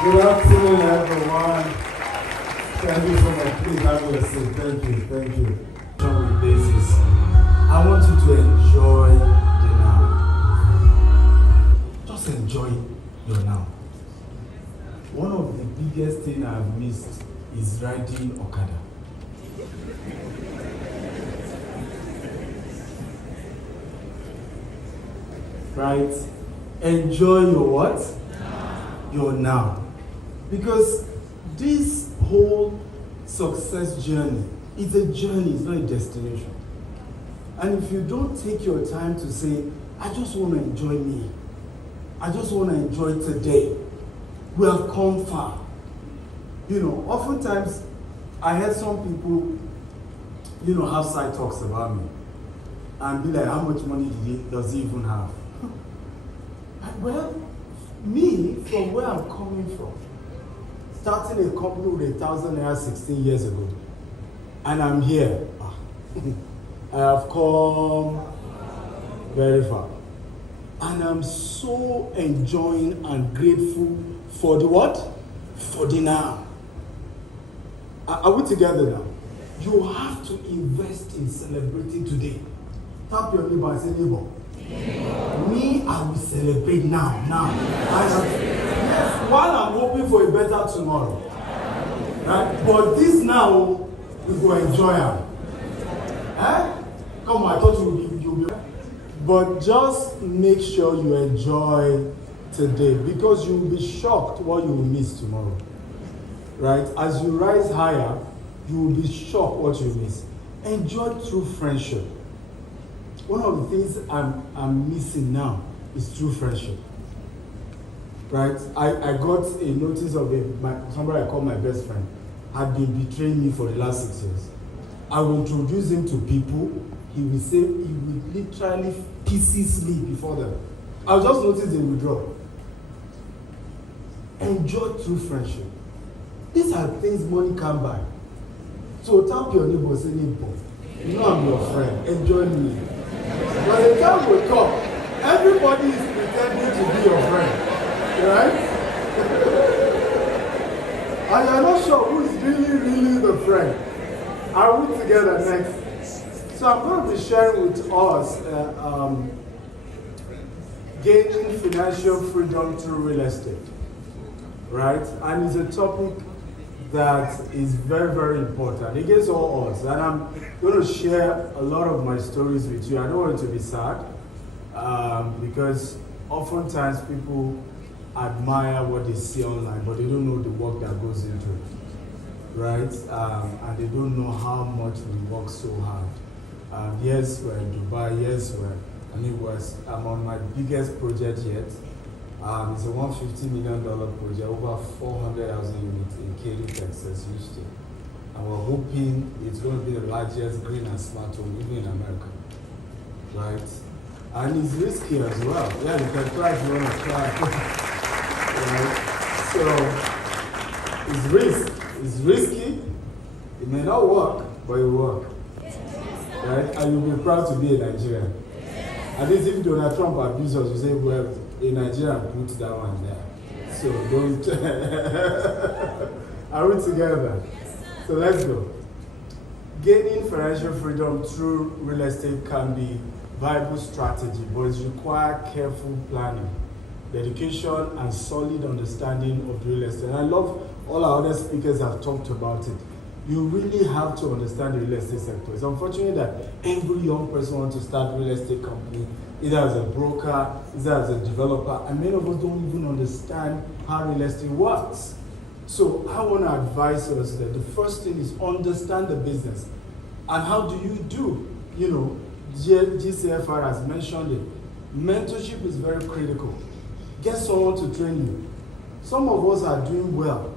Good afternoon, everyone. Thank you so much. Please have a seat. Thank you. With this is, I want you to enjoy the now. Just enjoy your now. One of the biggest things I've missed is riding Okada. Right? Enjoy your what? Your now. Because this whole success journey is a journey, it's not a destination. And if you don't take your time to say, I just want to enjoy me, I just want to enjoy today, we have come far. You know, oftentimes I heard some people, have side talks about me and be like, how much money does he even have? Well, me, from where I'm coming from, starting a company with 1,000 naira 16 years ago, and I'm here. I have come very far. And I'm so enjoying and grateful for the what? For the now. Are we together now? You have to invest in celebrating today. Tap your neighbor and say, neighbor. Me, I will celebrate now. Yes, while I'm hoping for a better tomorrow. Right? But this now, we go enjoy it. Come on, I thought you'll be. But just make sure you enjoy today, because you will be shocked what you will miss tomorrow. Right? As you rise higher, you will be shocked what you miss. Enjoy true friendship. One of the things I'm missing now is true friendship. Right? I got a notice of somebody I call my best friend had been betraying me for the last 6 years. I will introduce him to people. He will say, he will literally pieces me before them. I'll just notice they withdraw. Enjoy true friendship. These are things money can't buy. So tap your neighbor, say, neighbor, you know I'm your friend. Enjoy me. But the time will come, everybody is pretending to be your friend. Right? And you're not sure who is really the friend. Are we together next? So I'm going to be sharing with us gaining financial freedom through real estate. Right? And it's a topic that is very, very important. It gets all us. And I'm going to share a lot of my stories with you. I don't want it to be sad, because oftentimes people admire what they see online, but they don't know the work that goes into it. Right? And they don't know how much we work so hard. Yes, we're in Dubai. Yes, I'm on my biggest project yet. It's a $150 million project, over 400,000 units in Katy, Texas, Houston. And we're hoping it's going to be the largest green and smart home even in America. Right? And it's risky as well. Yeah, you can try if you want to try. Right? So, it's risky. It may not work, but it will work. Right? And you'll be proud to be a Nigerian. At least if Donald Trump abuses us, you say, well, a Nigerian put that one there. So don't. Are we together? So let's go. Gaining financial freedom through real estate can be a viable strategy, but it requires careful planning, dedication, and solid understanding of real estate. And I love all our other speakers have talked about it. You really have to understand the real estate sector. It's unfortunate that every young person wants to start a real estate company, either as a broker, either as a developer, and many of us don't even understand how real estate works. So I want to advise us that the first thing is understand the business. And how do you do? GCFR has mentioned it. Mentorship is very critical. Get someone to train you. Some of us are doing well,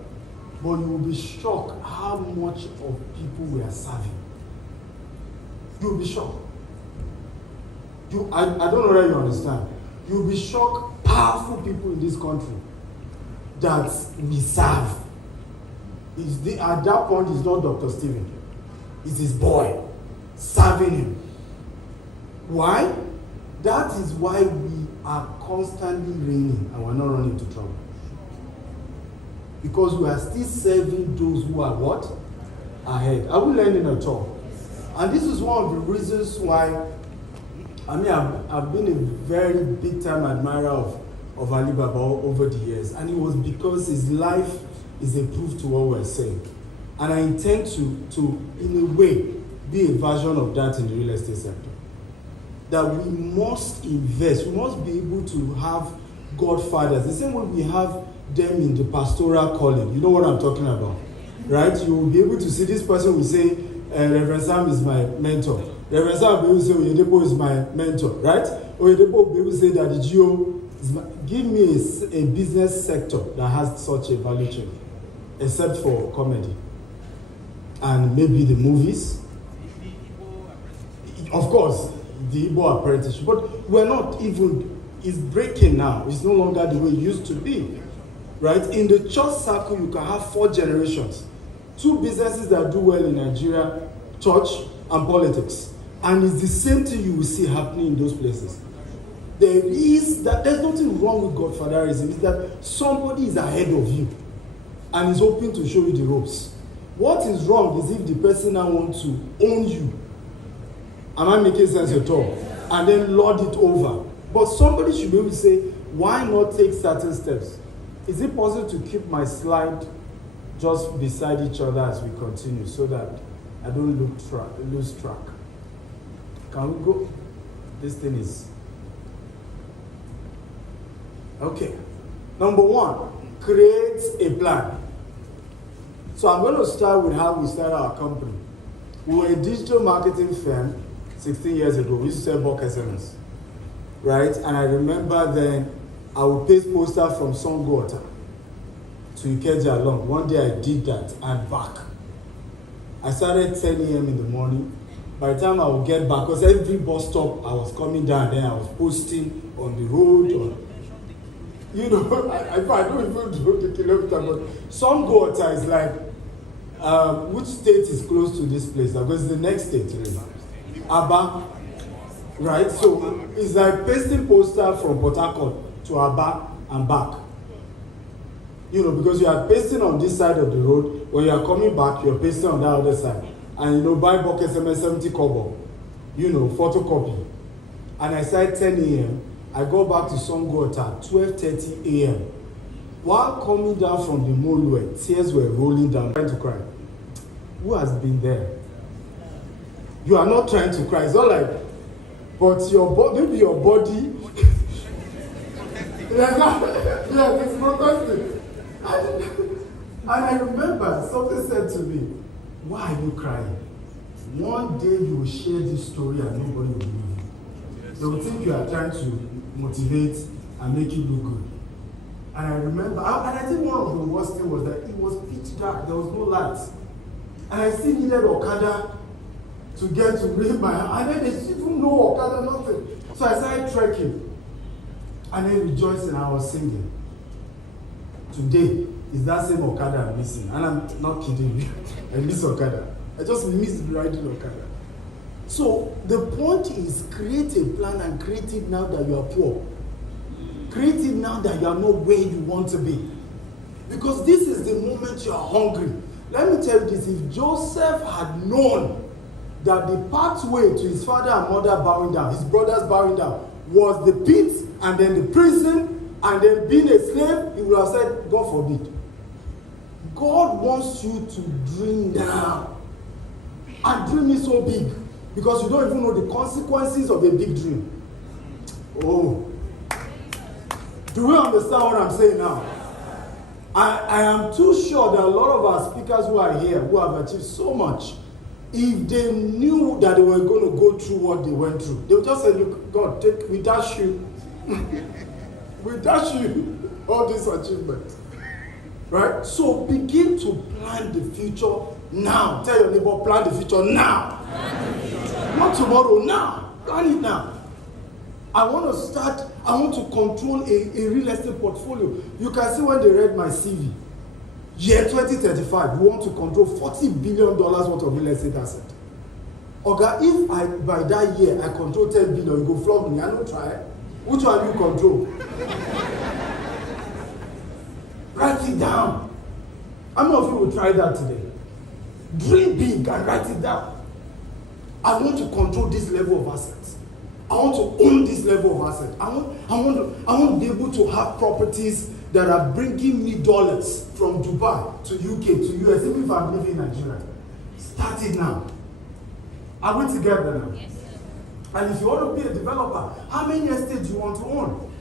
but you will be shocked how much of people we are serving. You will be shocked. I don't know whether you understand. You will be shocked, powerful people in this country that we serve. At that point, it's not Dr. Stephen. It's his boy serving him. Why? That is why we are constantly reigning and we're not running into trouble. because we are still serving those who are what? Ahead. Are we learning at all? And this is one of the reasons why, I've been a very big time admirer of Alibaba over the years. And it was because his life is a proof to what we're saying. And I intend to in a way, be a version of that in the real estate sector. That we must invest, we must be able to have godfathers. The same way we have them in the pastoral calling. You know what I'm talking about, right? You will be able to see this person will say, Reverend Sam is my mentor. Reverend Sam will be able to say, Oyedepo is my mentor, right? Oyedepo will be able to say that the GO is my... Give me a business sector that has such a value chain, except for comedy. And maybe the movies. Of course, the Igbo apprenticeship. But we're not even... It's breaking now. It's no longer the way it used to be. Right? In the church circle, you can have 4 generations. 2 businesses that do well in Nigeria, church and politics. And it's the same thing you will see happening in those places. There's nothing wrong with godfatherism. It's that somebody is ahead of you and is hoping to show you the ropes. What is wrong is if the person now wants to own you. Am I making sense at all? And then lord it over. But somebody should be able to say, why not take certain steps? Is it possible to keep my slide just beside each other as we continue so that I don't lose track? Can we go? This thing is... Okay. Number 1, create a plan. So I'm going to start with how we started our company. We were a digital marketing firm 16 years ago. We used to sell bulk SMS. Right? And I remember then I would paste poster from Songwater to Ikeja along. One day I did that and back. I started 10 a.m. in the morning. By the time I would get back, because every bus stop I was coming down, then I was posting on the road. Or, you know, I don't even do the kilometer, but Songwater is like, which state is close to this place? Because it's the next state, really. Aba. Right? So it's like pasting poster from Port Harcourt to Aba and back. You know, because you are pasting on this side of the road, when you are coming back, you're pasting on that other side. And you know, buy bulk SMS 70 kobo, you know, photocopy. And I started 10 a.m. I go back to Songwater at 12:30 a.m. While coming down from the Molue, tears were rolling down, trying to cry. Who has been there? You are not trying to cry. It's not like, but maybe your body. Yeah, it's fantastic. And I remember something said to me, why are you crying? One day you will share this story and nobody will believe you. They will think you are trying to motivate and make you look good. And I remember, and I think one of the worst things was that it was pitch dark, there was no light. And I still needed Okada to get to read my hand. And then they didn't know Okada, nothing. So I started trekking. And then rejoicing, I was singing. Today is that same Okada I'm missing. And I'm not kidding you. I miss Okada. I just miss riding Okada. So the point is, create a plan and create it now that you are poor. Create it now that you are not where you want to be. Because this is the moment you are hungry. Let me tell you this, if Joseph had known that the pathway to his father and mother bowing down, his brothers bowing down, was the pit and then the prison and then being a slave, he would have said, God forbid. God wants you to dream now. And dream is so big because you don't even know the consequences of a big dream. Oh. Do we understand what I'm saying now? I am too sure that a lot of our speakers who are here, who have achieved so much, if they knew that they were going to go through what they went through, they would just say, look, God, we dash you. We dash you all this achievement. Right? So begin to plan the future now. Tell your neighbor, plan the future now. Not tomorrow, now. Plan it now. I want to control a real estate portfolio. You can see when they read my CV. Year 2035, we want to control $40 billion worth of real estate asset. Okay, if by that year I control 10 billion, you go flog me, I don't try. Which one you control? Write it down. How many of you will try that today? Dream big and write it down. I want to control this level of assets. I want to own this level of assets. I want to be able to have properties that are bringing me dollars from Dubai to UK to US, even if I'm living in Nigeria. Start it now. Are we together now? Yes, sir. And if you want to be a developer, how many estates do you want to own?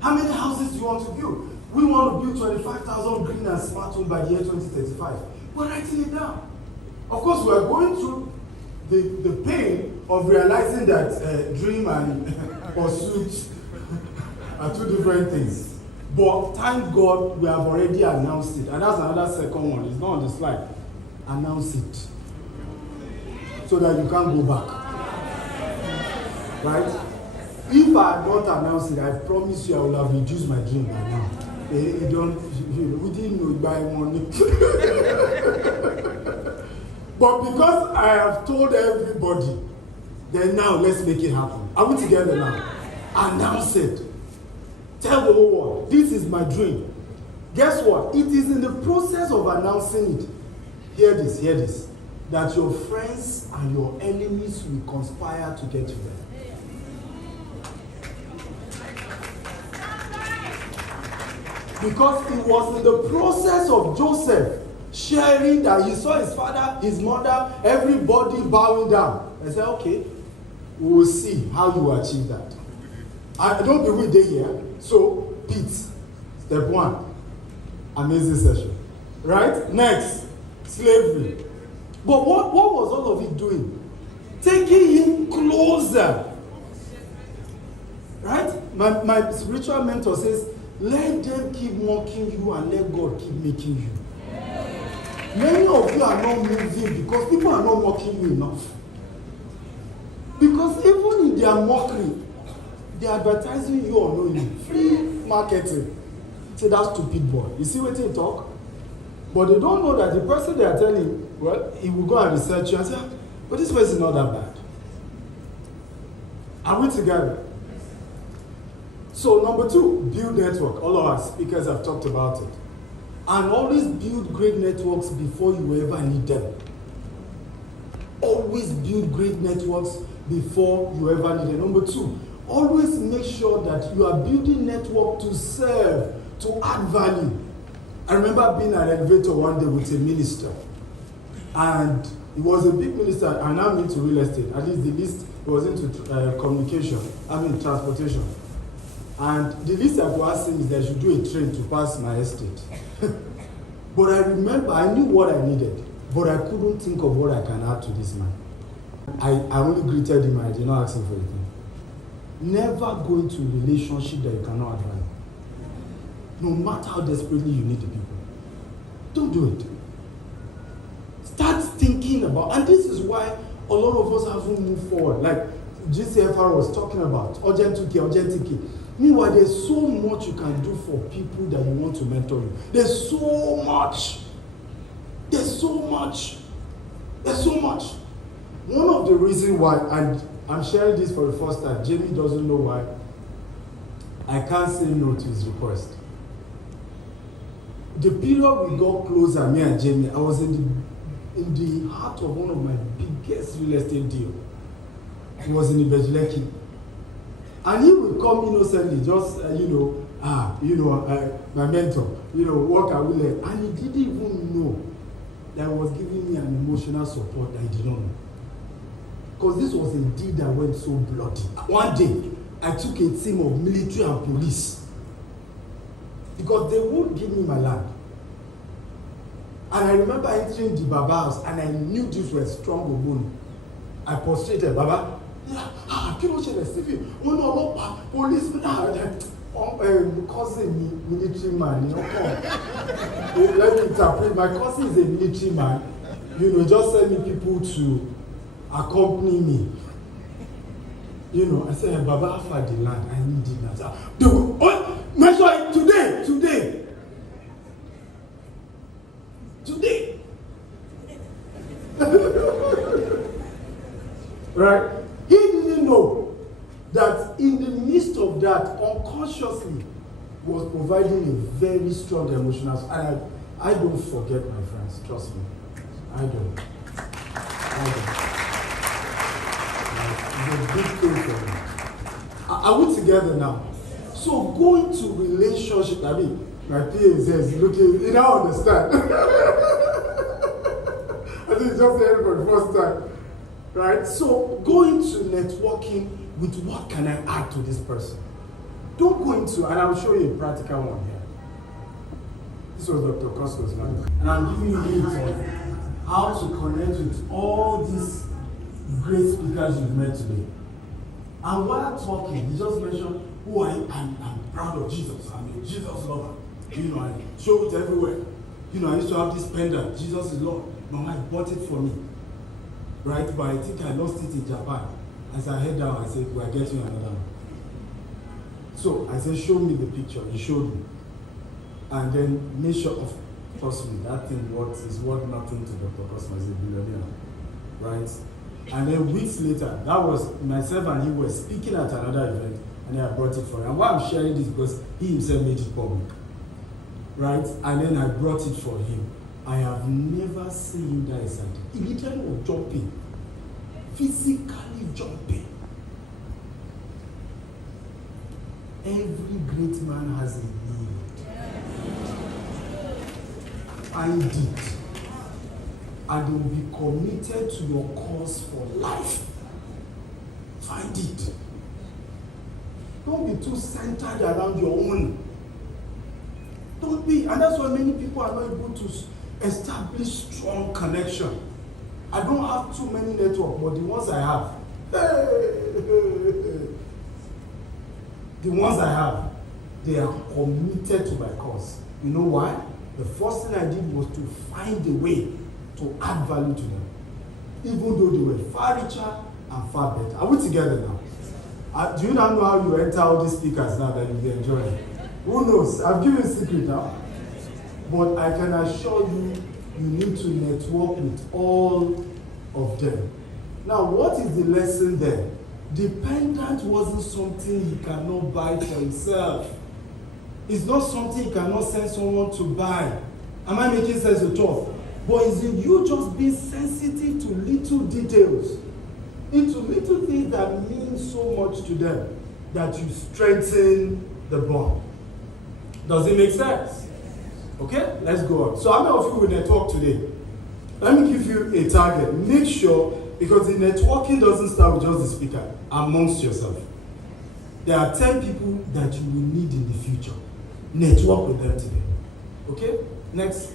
How many houses do you want to build? We want to build 25,000 green and smart homes by the year 2035. We're writing it down. Of course, we are going through the pain of realizing that dream and pursuit are two different things. But thank God we have already announced it. And that's another second one. It's not on the slide. Announce it. So that you can't go back. Right? If I had not announced it, I promise you I will have reduced my dream by now. We didn't know buy money. But because I have told everybody, then now let's make it happen. Are we together now? Announce it. Tell the whole world, this is my dream. Guess what? It is in the process of announcing it. Hear this, that your friends and your enemies will conspire to get you there. Because it was in the process of Joseph sharing that he saw his father, his mother, everybody bowing down. I said, okay, we will see how you achieve that. I don't believe they here. So, Pete, step one, amazing session. Right? Next, slavery. But what was all of it doing? Taking him closer. Right? My spiritual mentor says, let them keep mocking you and let God keep making you. Many of you are not moving because people are not mocking you enough. Because even in their mockery, they are advertising you unknowingly. Free marketing. Say that stupid boy. You see what they talk? But they don't know that the person they are telling, well, he will go and research you and say, but this person is not that bad. Are we together? So number two, build network. All of our speakers have talked about it. And always build great networks before you ever need them. Always build great networks before you ever need them. Number two, always make sure that you are building network to serve, to add value. I remember being at an elevator one day with a minister. And he was a big minister, and I'm into real estate. At least he was into transportation. And the least I could ask him is that I should do a train to pass my estate. But I remember, I knew what I needed, but I couldn't think of what I can add to this man. I only greeted him, I did not ask him for anything. Never go into a relationship that you cannot add value. No matter how desperately you need the people. Don't do it. Start thinking about, and this is why a lot of us haven't moved forward. Like GCFR was talking about, urgent 2K. Meanwhile, there's so much you can do for people that you want to mentor you. There's so much. One of the reasons why, and I'm sharing this for the first time, Jamie doesn't know why, I can't say no to his request. The period we got closer, me and Jamie, I was in the heart of one of my biggest real estate deals. It was in Ibejuleki. And he would come innocently, just, my mentor, what I will learn. And he didn't even know that was giving me an emotional support that I did not know. Because this was a deal that went so bloody. One day, I took a team of military and police. Because they won't give me my land. And I remember entering the Baba house, and I knew this was strong Oboni. I prostrated, Baba. Policeman, cousin military man, come. Let me interpret. My cousin is a military man. Just send me people to accompany me. I said, Baba, for the land, I need it. Measure it today. Right? He didn't know that in the midst of that, unconsciously, was providing a very strong emotional. And I don't forget my friends, trust me. I don't. It's a big thing for me. Are we together now? So going to relationship, I mean, my PA is looking, you now understand. I think it's just hearing for the first time. Right? So going to networking with what can I add to this person? Don't go into, and I'll show you a practical one here. This was Dr. Costco's man. And I'm giving you hints on how to connect with all these great speakers you've met today. And while talking, he just mentioned, oh, I'm proud of Jesus. I'm a Jesus lover. You know, I show it everywhere. You know, I used to have this pendant, Jesus is Lord. My wife bought it for me. Right? But I think I lost it in Japan. As I head down, I said, we're getting another one. So I said, show me the picture. He showed me. And then make sure of Cosme, that thing is worth nothing to Dr. Cosme as a billionaire. Right? And then weeks later, that was myself and he were speaking at another event, and then I brought it for him. And why I'm sharing this because he himself made it public. Right? And then I brought it for him. I have never seen him that excited. He literally was jumping. Physically jumping. Every great man has a need. Find it. And they will be committed to your cause for life. Find it. Don't be too centered around your own. Don't be. And that's why many people are not able to establish strong connection. I don't have too many networks, but the ones I have, the ones I have, they are committed to my cause. You know why? The first thing I did was to find a way to add value to them, even though they were far richer and far better. Are we together now? Do you now know how you enter all these speakers now that you'll be enjoying? Who knows? I've given a secret now. But I can assure you, you need to network with all of them. Now, what is the lesson there? Dependent wasn't something he cannot buy for himself. It's not something he cannot send someone to buy. Am I making sense at all? But is it you just being sensitive to little details, into little things that mean so much to them, that you strengthen the bond? Does it make sense? Okay, let's go on. So how many of you will network today? Let me give you a target. Make sure, because the networking doesn't start with just the speaker, amongst yourself. There are 10 people that you will need in the future. Network with them today. Okay, next.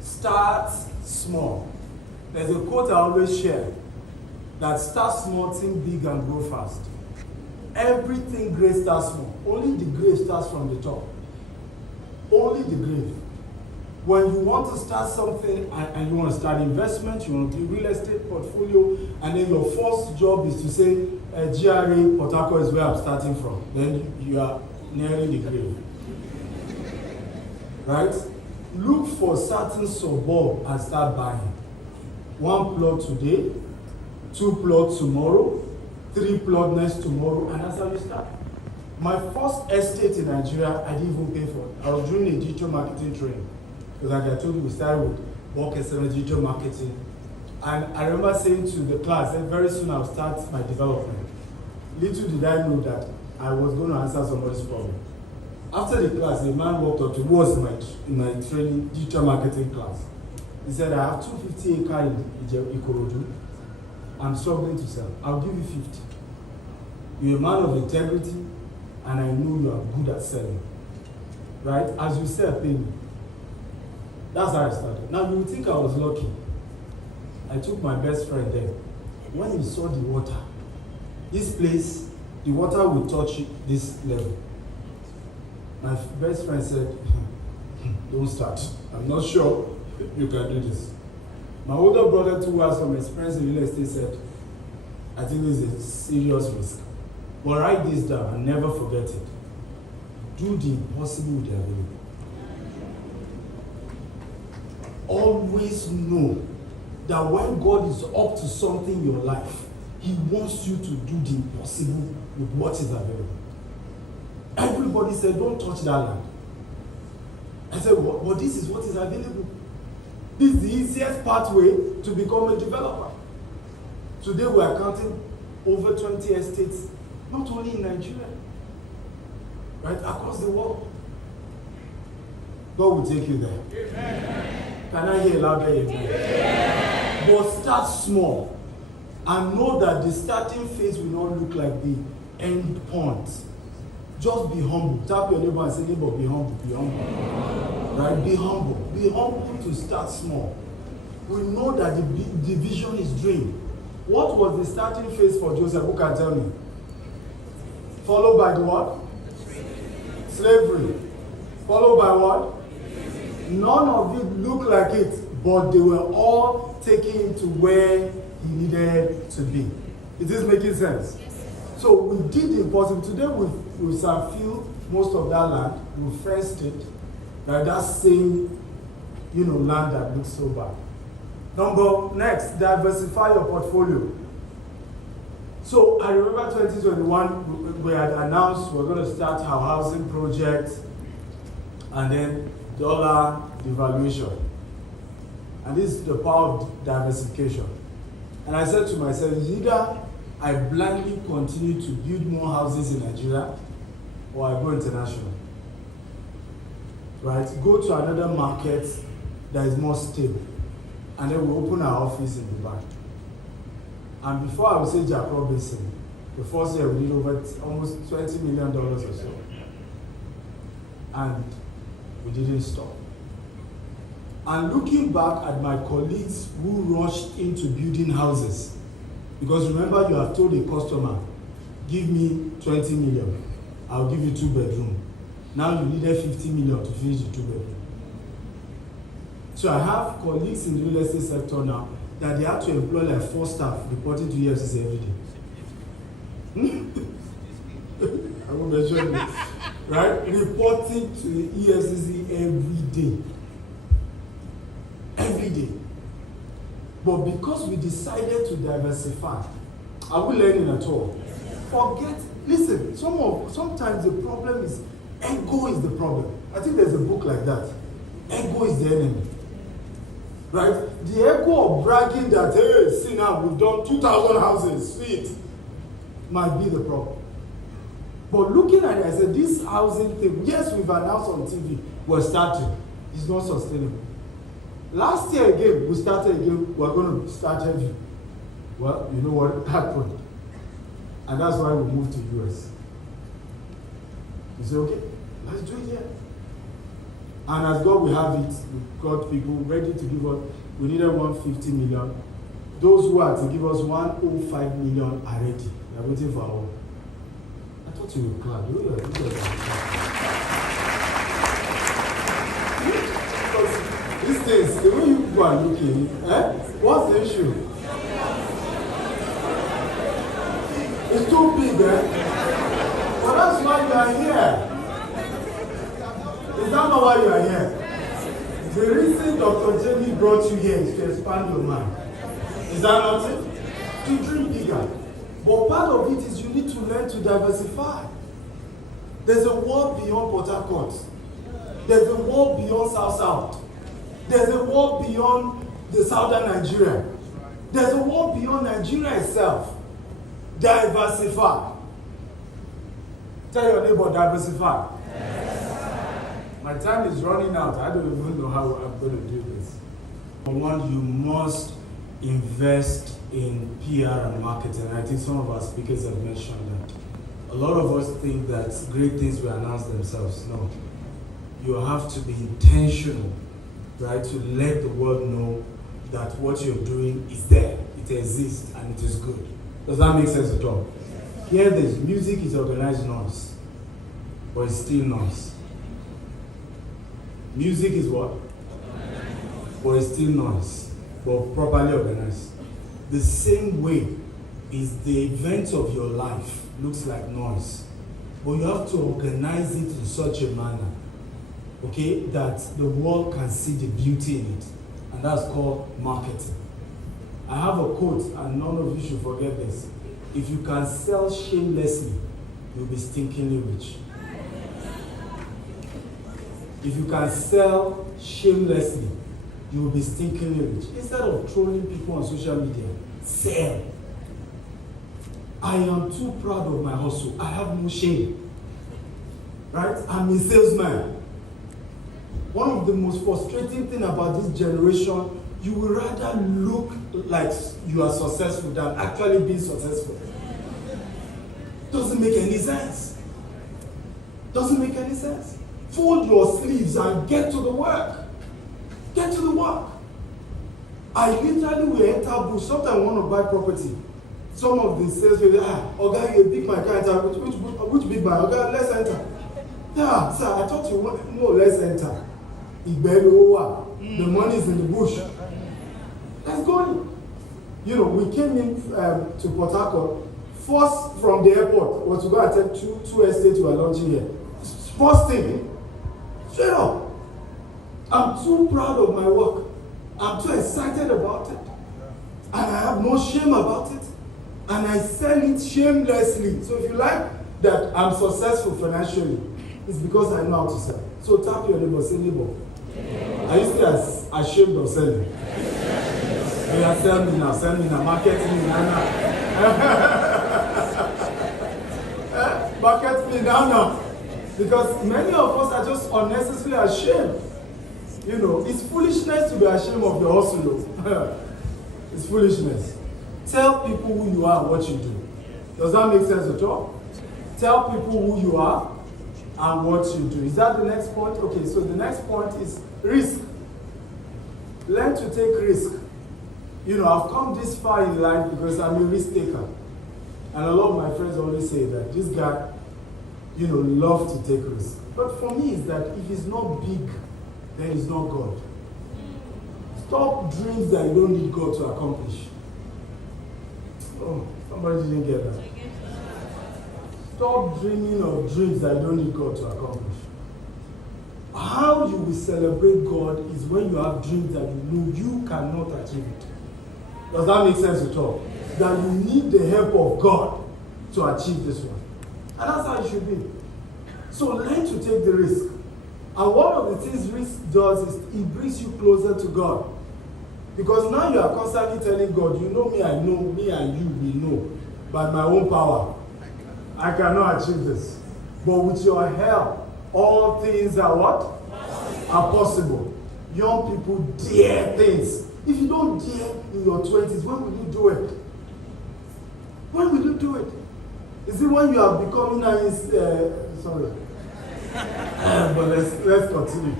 Start small. There's a quote I always share, that start small, think big, and grow fast. Everything great starts small. Only the grave starts from the top. Only the grave. When you want to start something and you want to start investment, you want to do real estate portfolio, and then your first job is to say, GRA, Port Harcourt is where I'm starting from. Then you are nearing the grave. Right? Look for certain suburb and start buying. 1 plot today, 2 plots tomorrow, 3 plots next tomorrow, and that's how you start. My first estate in Nigeria, I didn't even pay for it. I was doing a digital marketing training. Because like I told you, we started with work excellence, digital marketing. And I remember saying to the class that very soon I'll start my development. Little did I know that I was going to answer somebody's problem. After the class, a man walked up to me, who was in my training, digital marketing class. He said, I have 250 acres in Ikorodu. I'm struggling to sell. I'll give you 50. You're a man of integrity, and I know you are good at selling. Right? As you sell, pay me. That's how I started. Now, you would think I was lucky. I took my best friend there. When he saw the water, this place, the water will touch this level. My best friend said, don't start. I'm not sure you can do this. My older brother, too, has some experience in real estate, said, I think this is a serious risk. But write this down and never forget it. Do the impossible with the available. Always know that when God is up to something in your life, He wants you to do the impossible with what is available. Everybody said, don't touch that land. I said, what? but this is what is available. This is the easiest pathway to become a developer. Today we are counting over 20 estates, not only in Nigeria, right, across the world. God will take you there. Amen. Can I hear louder? Amen. But start small and know that the starting phase will not look like the end point. Just be humble. Tap your neighbor and say, neighbor, be humble, be humble. Right? Be humble. Be humble to start small. We know that the vision is dream. What was the starting phase for Joseph? Who can tell me? Followed by the what? Slavery. Followed by what? None of it looked like it, but they were all taking him to where he needed to be. Is this making sense? Yes. So we did the impossible. Today we subfill most of that land. We fenced it. That same, land that looks so bad. Next, diversify your portfolio. So I remember 2021, we had announced we're going to start our housing project, and then dollar devaluation. And this is the power of diversification. And I said to myself, either I blindly continue to build more houses in Nigeria, or I go international. Right? Go to another market that is more stable. And then we open our office in Dubai. And before I would say Jack Robinson, the first year we did over almost $20 million or so. And we didn't stop. And looking back at my colleagues who rushed into building houses, because remember you have told a customer, give me 20 million, I'll give you 2 bedroom. Now you needed 50 million to finish the 2 bedroom. So I have colleagues in the real estate sector now that they have to employ like 4 staff reporting to EFCC every day. I won't mention it. Right? Reporting to the EFCC every day. Every day. But because we decided to diversify, are we learning at all? Listen, sometimes the problem is, ego is the problem. I think there's a book like that. Ego is the enemy. Right? The ego of bragging that, hey, see now, we've done 2,000 houses, sweet, might be the problem. But looking at it, I said, this housing thing, yes, we've announced on TV, we're starting. It's not sustainable. Last year again, we started again, we're going to start heavy. Well, you know what happened? And that's why we moved to US. We said, okay, let's do it here. And as God will have it, we've got people ready to give us, we needed 150 million. Those who are to give us 105 million are ready. They're waiting for our own. I thought you were glad. These days, the way you people are looking, what's the issue? It's too big, Well, that's why you are here. Is that not why you are here? The reason Dr. Jamie brought you here is to expand your mind. Is that not it? To dream bigger. But part of it is you need to learn to diversify. There's a world beyond Port Harcourt. There's a world beyond South. There's a world beyond the southern Nigeria. There's a world beyond Nigeria itself. Diversify. Tell your neighbor, diversify. My time is running out. I don't even know how I'm going to do this. For one, you must invest in PR and marketing. I think some of our speakers have mentioned that. A lot of us think that great things will announce themselves. No. You have to be intentional, right, to let the world know that what you're doing is there, it exists, and it is good. Does that make sense at all? Hear this, music is organized noise, but it's still noise. Music is what? But it's still noise, but properly organized. The same way is the events of your life looks like noise, but you have to organize it in such a manner, okay, that the world can see the beauty in it, and that's called marketing. I have a quote, and none of you should forget this. If you can sell shamelessly, you'll be stinkingly rich. If you can sell shamelessly, you will be stinkingly rich. Instead of trolling people on social media, sell. I am too proud of my hustle. I have no shame. Right? I'm a salesman. One of the most frustrating things about this generation, you will rather look like you are successful than actually being successful. Doesn't make any sense. Doesn't make any sense. Fold your sleeves and get to the work. Get to the work. I literally will enter bush. Sometimes I want to buy property. Some of the sales people, okay, you big man, can't enter. Which big man? Okay, let's enter. Yeah, sir, I thought you want, no, let's enter. The money is in the bush. Let's go in. You know, we came in to Port Harcourt. First from the airport was to go attend two estates we are launching here. First thing, straight up. I'm too proud of my work. I'm too excited about it. And I have no shame about it. And I sell it shamelessly. So if you like that I'm successful financially, it's because I know how to sell. So tap your neighbor, say neighbor. Are you still ashamed of selling? You are selling now, market me now. Market me now. Because many of us are just unnecessarily ashamed. You know, it's foolishness to be ashamed of your hustle. It's foolishness. Tell people who you are and what you do. Does that make sense at all? Tell people who you are and what you do. Is that the next point? Okay, so the next point is risk. Learn to take risk. You know, I've come this far in life because I'm a risk taker. And a lot of my friends always say that this guy, you know, loves to take risks. But for me, it's that if it's not big, then it's not God. Stop dreams that you don't need God to accomplish. Oh, somebody didn't get that. Stop dreaming of dreams that you don't need God to accomplish. How you will celebrate God is when you have dreams that you know you cannot achieve it. Does that make sense at all? That you need the help of God to achieve this one. And that's how it should be. So learn to take the risk. And one of the things risk does is it brings you closer to God. Because now you are constantly telling God, you know, me and you, we know. By my own power, I cannot achieve this. But with your help, all things are what? Are possible. Young people dare things. If you don't dare in your 20s, when will you do it? When will you do it? Is it when you are becoming sorry. But let's continue.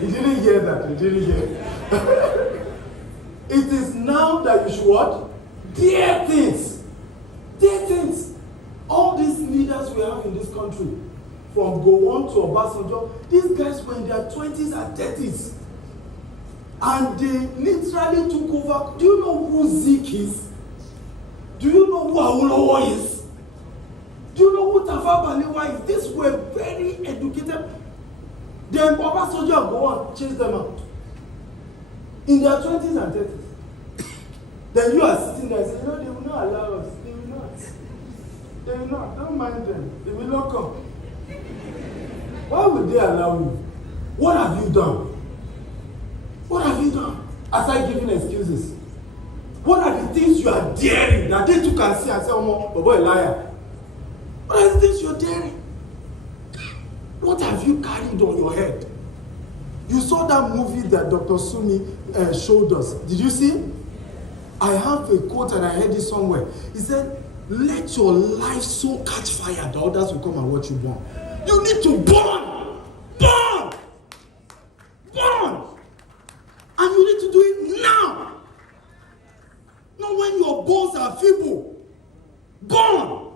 You didn't hear that. You didn't hear it. It is now that you should what? Dare things. Dare things. All these leaders we have in this country, from Gowon to Obasanjo, these guys were in their 20s and 30s. And they literally took over. Do you know who Zik is? Do you know who Awolowo is? Do you know who Tafawa Balewa is? These were very educated. Then Obasanjo and Gowon chased them out. In their 20s and 30s. Then you are sitting there and saying, no, they will not allow us. They will not. They will not. Don't mind them. They will not come. Why would they allow you? What have you done? What have you done? Aside giving excuses. What are the things you are daring that they too can see and say, oh, boy, a liar? What are the things you're daring? What have you carried on your head? You saw that movie that Dr. Sumi showed us. Did you see? I have a quote and I heard it somewhere. He said, let your life so catch fire that others will come and watch you burn. You need to burn! Burn! Burn! And you need to do it now! Not when your bones are feeble. Burn!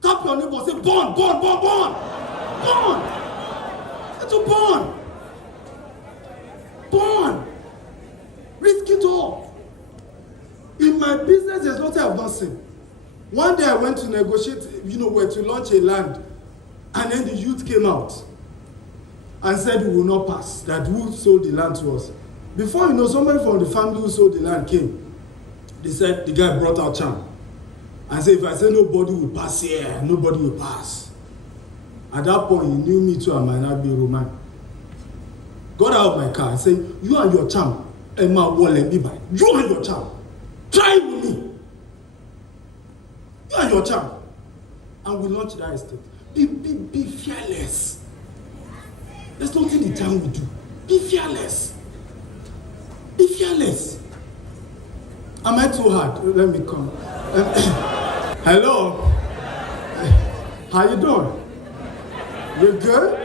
Tap your neighbor, say burn, burn, burn, burn! Burn! You need to burn! Burn! Risk it all. In my business, there's nothing I've not seen. One day I went to negotiate, where to launch a land, and then the youth came out and said we will not pass, that who sold the land to us. Before you know, somebody from the family who sold the land came. They said, the guy brought out charm and said, if I say nobody will pass here, nobody will pass. At that point, he knew me too, I might not be a Roman. got out of my car and said, you and your charm, Emma Wallen, you and your charm, try with me. You and your charm. And we launched that estate. Be fearless. There's nothing the charm will do. Be fearless. Be fearless. Am I too hard? Let me come. Hello. How you doing? You good?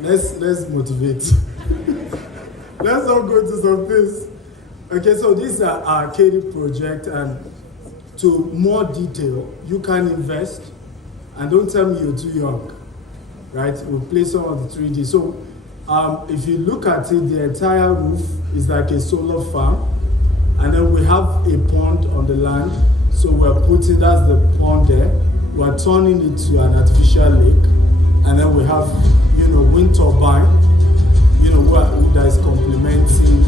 Let's motivate. Let's all go to some things. Okay, so this is our arcade project, and to more detail, you can invest. And don't tell me you're too young, right? We'll play some of the 3D. So if you look at it, the entire roof is like a solar farm. And then we have a pond on the land. So we're putting, that's the pond there. We're turning it to an artificial lake. And then we have, wind turbine, that is complementing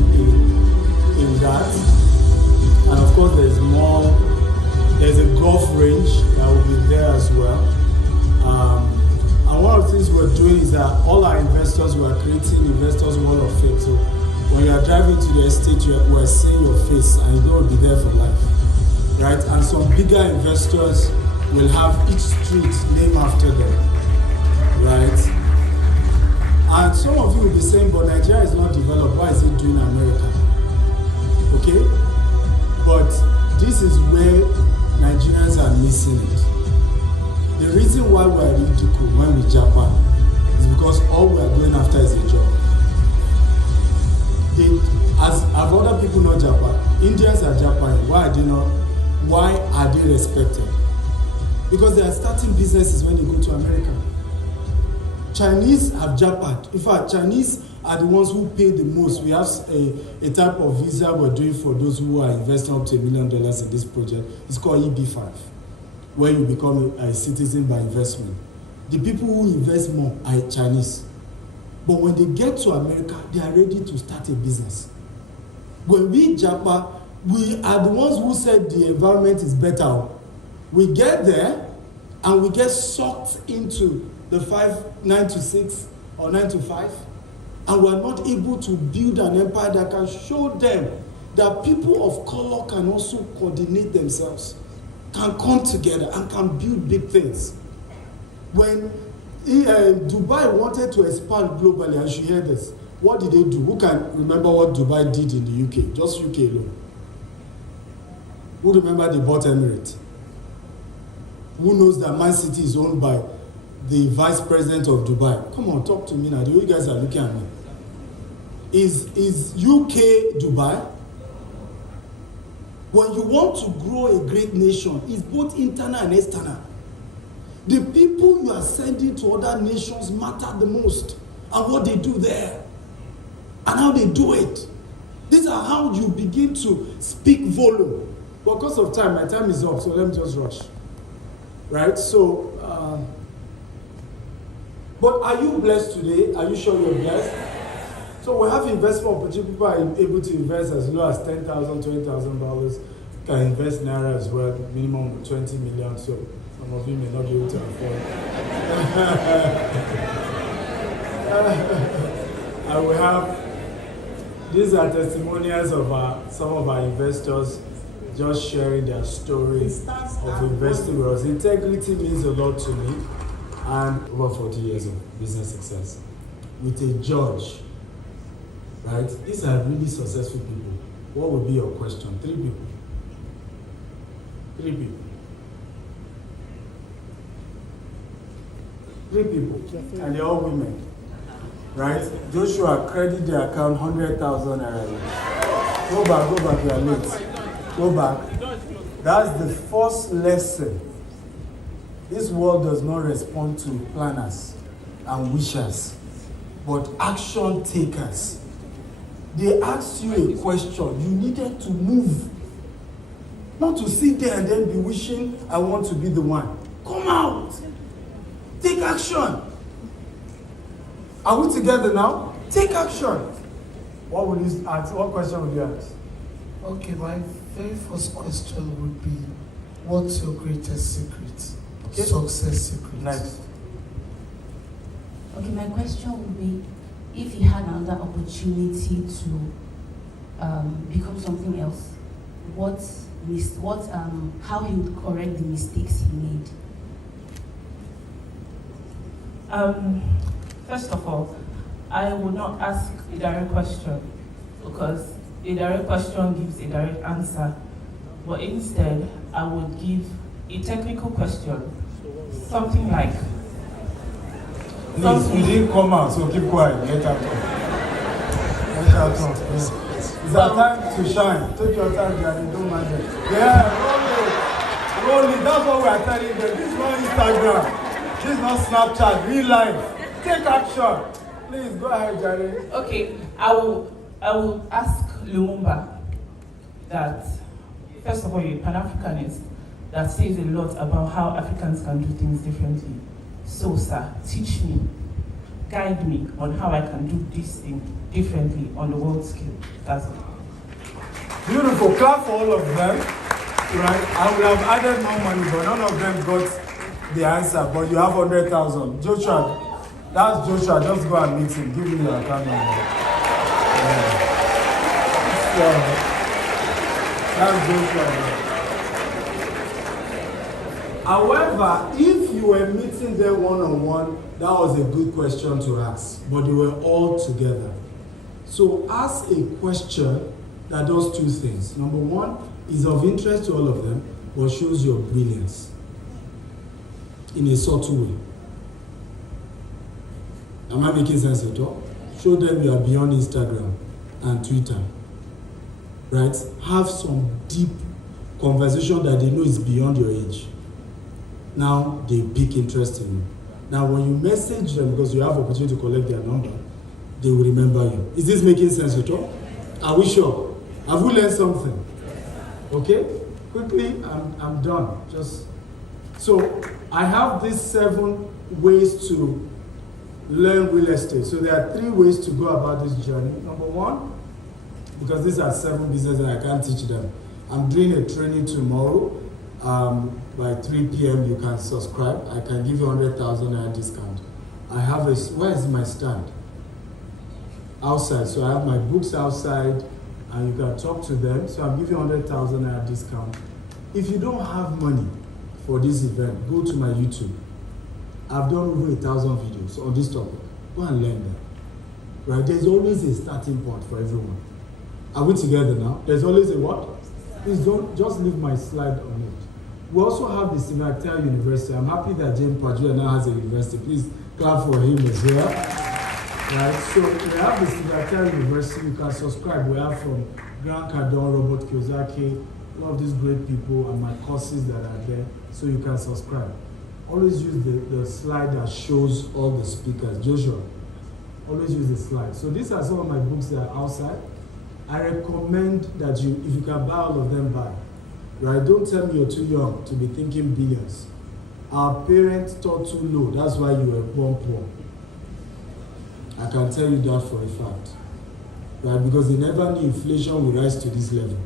in that. And of course, there's a golf range that will be there as well. And one of the things we're doing is that all our investors, we're creating investors wall of fame. So when you are driving to the estate, we're seeing your face and you're going to be there for life, right? And some bigger investors will have each street named after them, right? And some of you will be saying, but Nigeria is not developed, why is it doing America? Okay? But this is where Nigerians are missing it. The reason why we are ridiculed when we Japan is because all we are going after is a job. As other people know Japan, Indians are Japan. Why are they respected? Because they are starting businesses when they go to America. Chinese have Japan. In fact, Chinese are the ones who pay the most. We have a type of visa we're doing for those who are investing up to $1 million in this project. It's called EB5, where you become a citizen by investment. The people who invest more are Chinese. But when they get to America, they are ready to start a business. When we Japan, we are the ones who said the environment is better. We get there and we get sucked into the 9 to 6 or 9 to 5, and we are not able to build an empire that can show them that people of color can also coordinate themselves, can come together and can build big things. When Dubai wanted to expand globally, and you hear this, what did they do? Who can remember what Dubai did in the UK? Just UK alone. Who remember they bought Emirates? Who knows that Man City is owned by the vice president of Dubai? Come on, talk to me now. The way you guys are looking at me. Is UK Dubai? When you want to grow a great nation, it's both internal and external. The people you are sending to other nations matter the most, and what they do there, and how they do it. These are how you begin to speak volume. But because of time, my time is up, so let me just rush. Right? So, but are you blessed today? Are you sure you're blessed? So we have investment opportunity. People are able to invest as low as $10,000, $20,000. Can invest naira as well, minimum 20 million. So some of you may not be able to afford. And we have, these are testimonials of some of our investors just sharing their stories of investing with us. Integrity means a lot to me, and over 40 years of business success with a judge, right? These are really successful people. What would be your question? 3 people. 3 people. 3 people, and they're all women, right? Joshua, credit their account 100,000 naira. Go back, you are late. Go back. That's the first lesson. This world does not respond to planners and wishers, but action takers. They asked you a question. You needed to move. Not to sit there and then be wishing, I want to be the one. Come out. Take action. Are we together now? Take action. What will you ask? What question will you ask? Okay, my very first question would be, what's your greatest secret? Okay. Success secret. Next. Okay, my question would be, if he had another opportunity to become something else, how he would correct the mistakes he made? First of all, I would not ask a direct question because a direct question gives a direct answer. But instead, I would give a technical question, something like. Please, you didn't come out, so keep quiet. Let her talk. Let her talk. Yeah. It's our time to shine. Take your time, Daddy. Don't mind it. Yeah, roll it. That's what we are telling them. This is not Instagram. This is not Snapchat. Real life. Take action. Please go ahead, Daddy. Okay, I will ask Lumumba that, first of all, you're a Pan-Africanist that says a lot about how Africans can do things differently. So, sir, teach me, guide me on how I can do this thing differently on the world scale. That's all. Beautiful. Clap for all of them. Right? I would have added more money, but none of them got the answer. But you have 100,000. Joshua, that's Joshua. Just go and meet him. Give him your account number. Yeah. That's Joshua. However, if you were meeting them one-on-one, that was a good question to ask. But they were all together. So ask a question that does two things. Number one, is of interest to all of them, but shows your brilliance in a subtle way. Am I making sense at all? Show them you are beyond Instagram and Twitter. Right? Have some deep conversation that they know is beyond your age. Now they pick interest in you. Now when you message them, because you have opportunity to collect their number, they will remember you. Is this making sense at all? Are we sure? Have we learned something? Okay? Quickly, I'm done. So I have these 7 ways to learn real estate. So there are 3 ways to go about this journey. Number 1, because these are 7 businesses and I can't teach them. I'm doing a training tomorrow. By 3 p.m. you can subscribe. I can give you 100,000 naira discount. I have where is my stand? Outside. So I have my books outside and you can talk to them. So I'll give you 100,000 naira discount. If you don't have money for this event, go to my YouTube. I've done over 1,000 videos on this topic. Go and learn them. Right? There's always a starting point for everyone. Are we together now? There's always a what? Please don't just leave my slide on it. We also have the Akintayo University. I'm happy that James Padua now has a university. Please clap for him as well. Right? So we have the Akintayo University. You can subscribe. We have from Grant Cardone, Robert Kiyosaki, a lot of these great people and my courses that are there. So you can subscribe. Always use the slide that shows all the speakers. Joshua, always use the slide. So these are some of my books that are outside. I recommend that if you can buy all of them, buy. Right? Don't tell me you're too young to be thinking billions. Our parents thought too low. That's why you were born poor. I can tell you that for a fact. Right? Because they never knew inflation would rise to this level.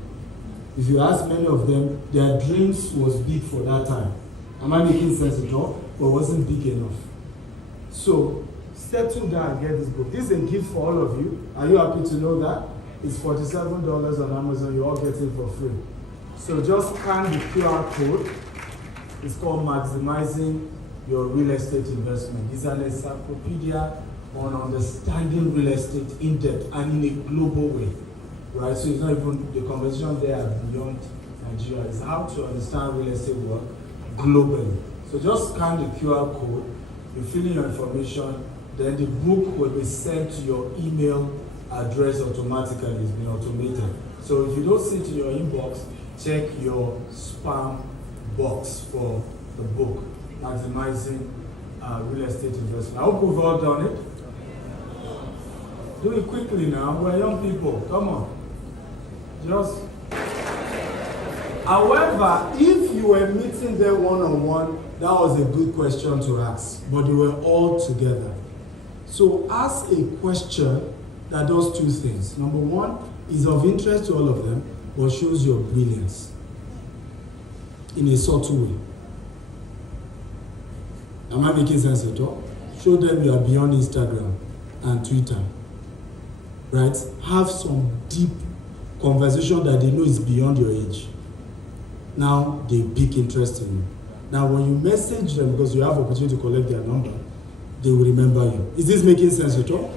If you ask many of them, their dreams was big for that time. Am I making sense at all? But it wasn't big enough. So settle down and get this book. This is a gift for all of you. Are you happy to know that? It's $47 on Amazon. You all get it for free. So just scan the QR code. It's called Maximizing Your Real Estate Investment. It's an encyclopedia on understanding real estate in depth and in a global way. Right? So it's not even the conversation there beyond Nigeria. It's how to understand real estate work globally. So just scan the QR code, you fill in your information, then the book will be sent to your email address automatically. It's been automated. So if you don't see it in your inbox, check your spam box for the book, Maximizing Real Estate Investment. I hope we've all done it. Do it quickly now. We're young people. Come on. However, if you were meeting them one-on-one, that was a good question to ask. But they were all together. So ask a question that does 2 things. Number 1, is of interest to all of them, but shows your brilliance in a subtle way. Am I making sense at all? Show them you are beyond Instagram and Twitter. right? Have some deep conversation that they know is beyond your age. Now they pick interest in you. Now when you message them, because you have opportunity to collect their number, they will remember you. Is this making sense at all?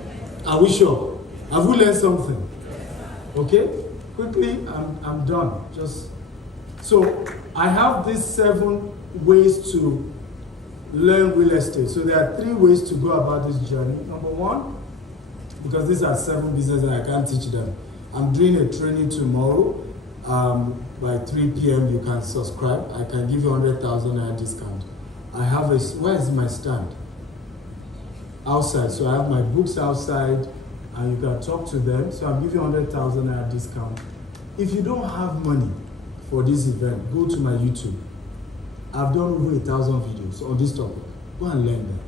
Are we sure? Have we learned something? Okay? Quickly, I'm done. So I have these 7 ways to learn real estate. So there are 3 ways to go about this journey. Number 1, because these are 7 businesses and I can't teach them. I'm doing a training tomorrow. By 3 p.m. you can subscribe. I can give you 100,000 discount. I have where is my stand? Outside. So I have my books outside and you can talk to them. So I'm giving you 100,000 discount. If you don't have money for this event, go to my YouTube. I've done over 1,000 videos on this topic. Go and learn them.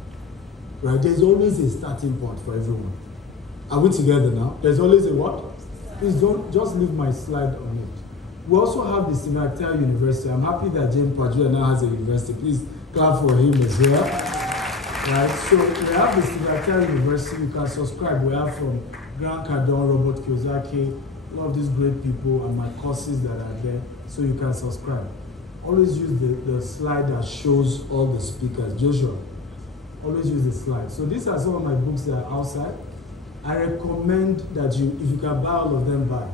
Right? There's always a starting point for everyone. Are we together now? There's always a what? Please don't just leave my slide on it. We also have the Akintayo University. I'm happy that James Padua now has a university. Please clap for him as well. Right? So we have the Akintayo University. You can subscribe. We have from Grant Cardone, Robert Kiyosaki, a lot of these great people and my courses that are there. So you can subscribe. Always use the slide that shows all the speakers. Joshua, always use the slide. So these are some of my books that are outside. I recommend that if you can buy all of them, buy.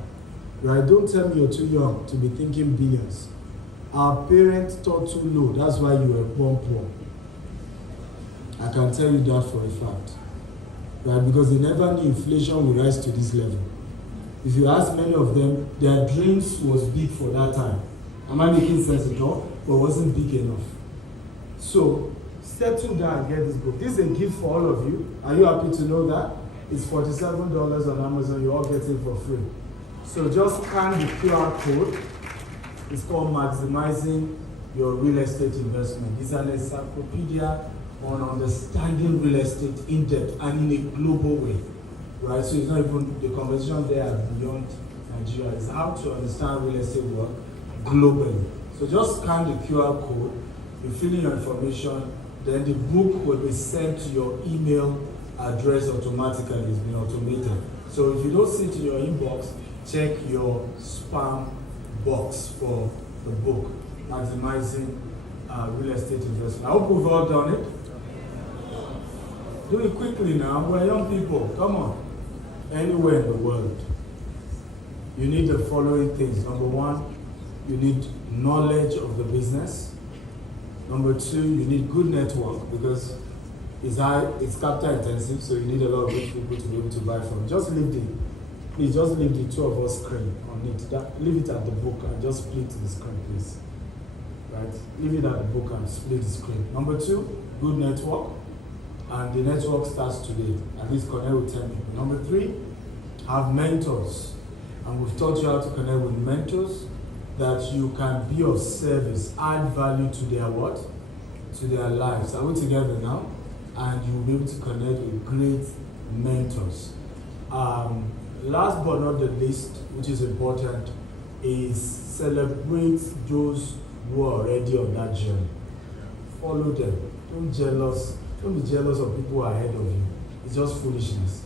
Right? Don't tell me you're too young to be thinking billions. Our parents thought too low. That's why you were born poor. I can tell you that for a fact. Right? Because they never knew inflation would rise to this level. If you ask many of them, their dreams was big for that time. Am I making sense at all? But it wasn't big enough. So, settle down and get this book. This is a gift for all of you. Are you happy to know that? It's $47 on Amazon. You all get it for free. So just scan the QR code. It's called Maximizing Your Real Estate Investment. It's an encyclopedia on understanding real estate in depth and in a global way. Right? So it's not even the conversation there beyond Nigeria. It's how to understand real estate work globally. So just scan the QR code, you fill in your information, then the book will be sent to your email address automatically. It's been automated. So if you don't see it in your inbox, check your spam box for the book, Maximizing Real Estate Investment. I hope we've all done it. Do it quickly now. We're young people. Come on. Anywhere in the world, you need the following things. Number 1, you need knowledge of the business. Number 2, you need good network because it's capital intensive, so you need a lot of rich people to be able to buy from. Please just leave the 2 of us screen on it. Leave it at the book and just split the screen, please. Right? Leave it at the book and split the screen. Number 2, good network. And the network starts today. At least connect with 10 people. Number 3, have mentors. And we've taught you how to connect with mentors that you can be of service, add value to their what? To their lives. Are we together now? And you'll be able to connect with great mentors. Last but not the least, which is important, is celebrate those who are already on that journey. Follow them. Don't be jealous of people who are ahead of you. It's just foolishness.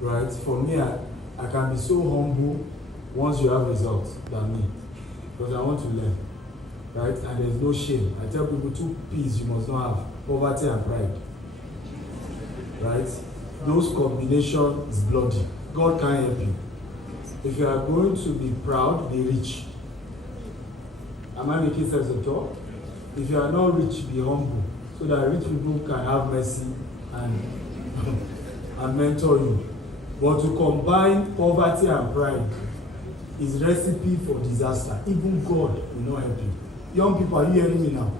Right? For me, I can be so humble once you have results than me. Because I want to learn. Right? And there's no shame. I tell people 2 P's you must not have: poverty and pride. Right? Those combination is bloody. God can't help you. If you are going to be proud, be rich. Am I making sense at all? If you are not rich, be humble. So that rich people can have mercy and mentor you. But to combine poverty and pride is recipe for disaster. Even God will not help you. Young people, are you hearing me now?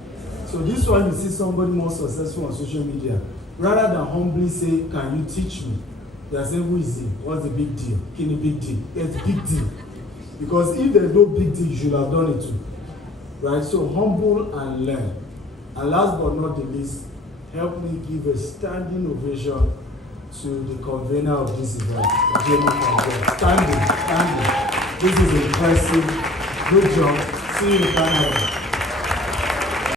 So this one, you see somebody more successful on social media, rather than humbly say, can you teach me? They are saying, who is he? What's the big deal? Can it big deal? It's big deal. Because if there's no big deal, you should have done it too. Right? So humble and learn. And last but not the least, help me give a standing ovation to the convener of this event, Jamie. Standing. This is impressive. Good job. See you in Canada.